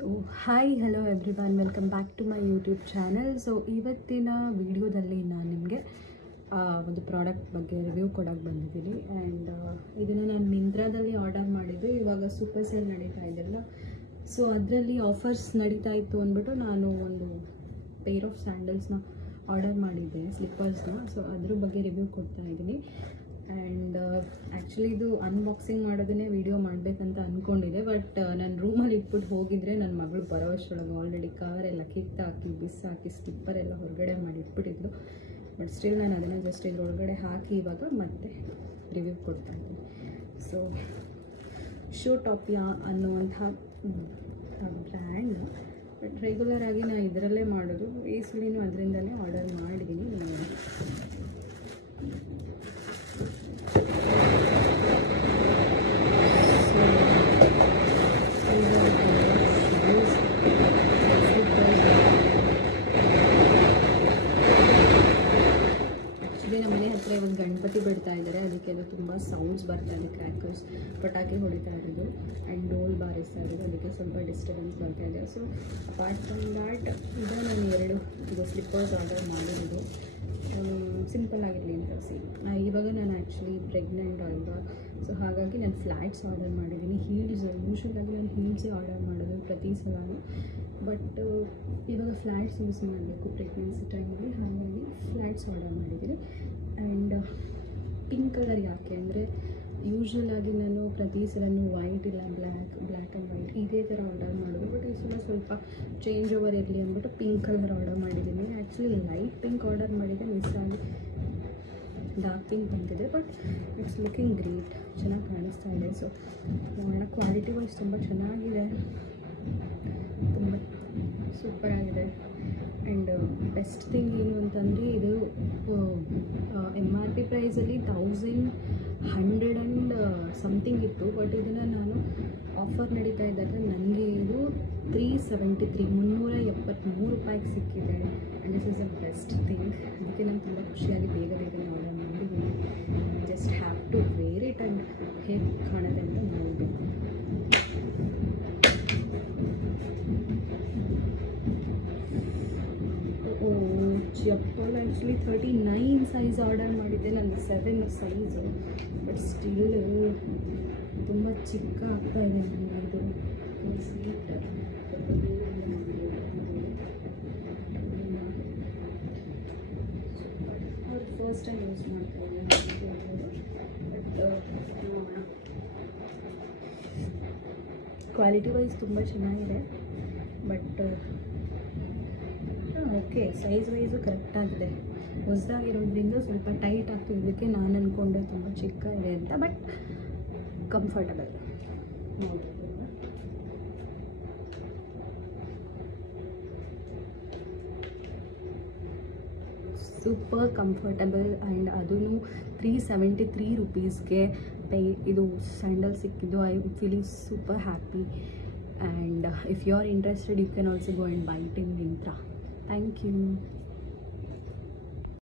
So hi hello everyone, welcome back to my YouTube channel. So ಇವತ್ತಿನ ವಿಡಿಯೋದಲ್ಲಿ ನಾನು ನಿಮಗೆ ಒಂದು ಪ್ರಾಡಕ್ಟ್ ಬಗ್ಗೆ ರಿವ್ಯೂ ಕೊಡೋಕ್ಕೆ ಬಂದಿದ್ದೀನಿ. ಆ್ಯಂಡ್ ಇದನ್ನು ನಾನು ಮಿಂತ್ರಾದಲ್ಲಿ ಆರ್ಡರ್ ಮಾಡಿದ್ದು. ಇವಾಗ ಸೂಪರ್ ಸೇಲ್ ನಡೀತಾ ಇದೆಯಲ್ಲ, ಸೊ ಅದರಲ್ಲಿ ಆಫರ್ಸ್ ನಡೀತಾ ಇತ್ತು ಅಂದ್ಬಿಟ್ಟು ನಾನು ಒಂದು ಪೇರ್ ಆಫ್ ಸ್ಯಾಂಡಲ್ಸ್ನ ಆರ್ಡರ್ ಮಾಡಿದ್ದೆ, ಸ್ಲಿಪ್ಪರ್ಸ್ನ. ಸೊ ಅದ್ರ ಬಗ್ಗೆ ರಿವ್ಯೂ ಕೊಡ್ತಾ ಇದ್ದೀನಿ. ಆ್ಯಂಡ್ ಆ್ಯಕ್ಚುಲಿ ಇದು ಅನ್ಬಾಕ್ಸಿಂಗ್ ಮಾಡೋದನ್ನೇ ವಿಡಿಯೋ ಮಾಡಬೇಕಂತ ಅಂದ್ಕೊಂಡಿದ್ದೆ, ಬಟ್ ನಾನು ರೂಮಲ್ಲಿ ಇಟ್ಬಿಟ್ಟು ಹೋಗಿದ್ರೆ ನನ್ನ ಮಗಳು ಬರೋ ಅಷ್ಟರೊಳಗೆ ಆಲ್ರೆಡಿ ಕಾರೆಲ್ಲ ಕಿತ್ತಾಕಿ ಬಿಸಾಕಿ ಸ್ಲಿಪ್ಪರ್ ಎಲ್ಲ ಹೊರಗಡೆ ಮಾಡಿ ಇಟ್ಬಿಟ್ಟಿದ್ಲು. ಬಟ್ ಸ್ಟಿಲ್ ನಾನು ಅದನ್ನು ಜಸ್ಟ್ ಇದ್ರೊಳಗಡೆ ಹಾಕಿ ಇವಾಗ ಮತ್ತೆ ರಿವ್ಯೂ ಕೊಡ್ತಾ ಇದ್ದೀನಿ. ಸೊ ಶೋಟಾಪಿಯಾ ಅನ್ನುವಂಥ ಬ್ರ್ಯಾಂಡ್, ಬಟ್ ರೆಗ್ಯುಲರ್ ಆಗಿ ನಾನು ಇದರಲ್ಲೇ ಮಾಡೋದು. ಈ ಸಲಿನೂ ಅದರಿಂದಲೇ ಆರ್ಡರ್ ಮಾಡಿದ್ದೀನಿ. ನಮ್ಮ ಮನೆ ಹತ್ತಿರ ಒಂದು ಗಣಪತಿ ಬಿಡ್ತಾ ಇದ್ದಾರೆ, ಅದಕ್ಕೆಲ್ಲ ತುಂಬ ಸೌಂಡ್ಸ್ ಬರ್ತಾ ಇದೆ, ಕ್ರ್ಯಾಕರ್ಸ್ ಪಟಾಕಿ ಹೊಡಿತಾ ಇರೋದು ಆ್ಯಂಡ್ ಡೋಲ್ ಬಾರಿಸ್ತಾ ಇರೋದು, ಅದಕ್ಕೆ ಸ್ವಲ್ಪ ಡಿಸ್ಟರ್ಬೆನ್ಸ್ ಬರ್ತಾ ಇದೆ. ಸೊ ಅಪಾರ್ಟ್ ಫ್ರಮ್ ದ್ಯಾಟ್ ಇದು ನಾನು ಇದು ಸ್ಲಿಪ್ಪರ್ಸ್ ಆರ್ಡರ್ ಮಾಡಿರೋದು ಸಿಂಪಲ್ ಆಗಿರಲಿ ಅಂತ. ಇವಾಗ ನಾನು ಆ್ಯಕ್ಚುಲಿ ಪ್ರೆಗ್ನೆಂಟ್ ಅಲ್ವಾ, ಸೊ ಹಾಗಾಗಿ ನಾನು ಫ್ಲ್ಯಾಟ್ಸ್ ಆರ್ಡರ್ ಮಾಡಿದ್ದೀನಿ. ಹೀಲ್ಸ್ ಯೂಶ್ವಲಾಗಿ ನಾನು ಹೀಲ್ಸೇ ಆರ್ಡರ್ ಮಾಡೋದು ಪ್ರತಿ ಸಲನೂ, ಬಟ್ ಇವಾಗ ಫ್ಲ್ಯಾಟ್ಸ್ ಯೂಸ್ ಮಾಡಬೇಕು ಪ್ರೆಗ್ನೆನ್ಸಿ ಟೈಮಲ್ಲಿ, ಹಾಗಾಗಿ ಫ್ಲ್ಯಾಟ್ಸ್ ಆರ್ಡರ್ ಮಾಡಿದ್ದೀನಿ. ಆ್ಯಂಡ್ ಪಿಂಕ್ ಕಲರ್ ಯಾಕೆ ಅಂದರೆ ಯೂಶ್ವಲಾಗಿ ನಾನು ಪ್ರತಿ ಸಲನೂ ವೈಟ್ ಇಲ್ಲ ಬ್ಲ್ಯಾಕ್ ಆ್ಯಂಡ್ ವೈಟ್ ಇದೇ ಥರ ಆರ್ಡರ್ ಮಾಡೋದು, ಬಟ್ ಈ ಸಲ ಸ್ವಲ್ಪ ಚೇಂಜ್ ಓವರ್ ಇರಲಿ ಅಂದ್ಬಿಟ್ಟು ಪಿಂಕ್ ಕಲರ್ ಆರ್ಡರ್ ಮಾಡಿದ್ದೀನಿ. ಆ್ಯಕ್ಚುಲಿ ಲೈಟ್ ಪಿಂಕ್ ಆರ್ಡರ್ ಮಾಡಿದ್ದೆ, ಮಿಸ್ ಆಗಿ ಡಾರ್ಕ್ ಪಿಂಕ್ ಬಂದಿದೆ, ಬಟ್ ಇಟ್ಸ್ ಲುಕಿಂಗ್ ಗ್ರೇಟ್, ಚೆನ್ನಾಗಿ ಕಾಣಿಸ್ತಾ ಇದೆ. ಸೊ ನೋಡೋಣ, ಕ್ವಾಲಿಟಿ ವೈಸ್ ತುಂಬ ಚೆನ್ನಾಗಿದೆ, ತುಂಬ ಸೂಪರಾಗಿದೆ. ಆ್ಯಂಡ್ ಬೆಸ್ಟ್ ಥಿಂಗ್ ಏನು ಅಂತಂದರೆ ಇದು MRP ಪ್ರೈಸಲ್ಲಿ 1100 ಸಮಥಿಂಗ್ ಇತ್ತು, ಬಟ್ ಇದನ್ನು ನಾನು ಆಫರ್ ನಡೀತಾ ಇದ್ದಾಗ ನನಗೆ ಇದು 373 ರೂಪಾಯಿಗೆ ಸಿಕ್ಕಿದೆ. And this is a best thing. ಅದಕ್ಕೆ ನಾನು ತುಂಬ ಖುಷಿಯಾಗಿ ಬೇಗನೆ ಆರ್ಡರ್ ಮಾಡಿದ್ದೀನಿ. Just have to wear it and ಹೇಗೆ ಕಾಣುತ್ತೆ ಅಂತ ನೋಡಬೇಕು. ಚಪ್ಪಲ್ ಆ್ಯಕ್ಚುಲಿ 39 ಸೈಜ್ ಆರ್ಡರ್ ಮಾಡಿದ್ದೆ, ನಂದು 7 ಸೈಜು, ಬಟ್ ಸ್ಟಿಲ್ ತುಂಬ ಚಿಕ್ಕ ಆಗ್ತಾ ಇದೆ ನನಗೆ ಇದು ಸೀಟ್. ಅವ್ರು ಫಸ್ಟ್ ಟೈಮ್ ಯೂಸ್ ಮಾಡ್ತಾ ಇದ್ದಾರೆ, ಬಟ್ ನೋಡೋಣ. ಕ್ವಾಲಿಟಿ ವೈಸ್ ತುಂಬ ಚೆನ್ನಾಗಿದೆ, ಬಟ್ ಓಕೆ ಸೈಜ್ ವೈಸು ಕರೆಕ್ಟಾಗಿದೆ. ಹೊಸದಾಗಿರೋದ್ರಿಂದ ಸ್ವಲ್ಪ ಟೈಟ್ ಆಗ್ತಿದೆ, ಇದಕ್ಕೆ ನಾನು ಅಂದ್ಕೊಂಡೆ ತುಂಬ ಚಿಕ್ಕ ಇದೆ ಅಂತ, but comfortable. Super comfortable. And ಅದೂ 373 ರೂಪೀಸ್ಗೆ ಇದು ಸ್ಯಾಂಡಲ್ ಸಿಕ್ಕಿದ್ದು. I am feeling super happy. And if you are interested, you can also go and buy it in Myntra. Thank you.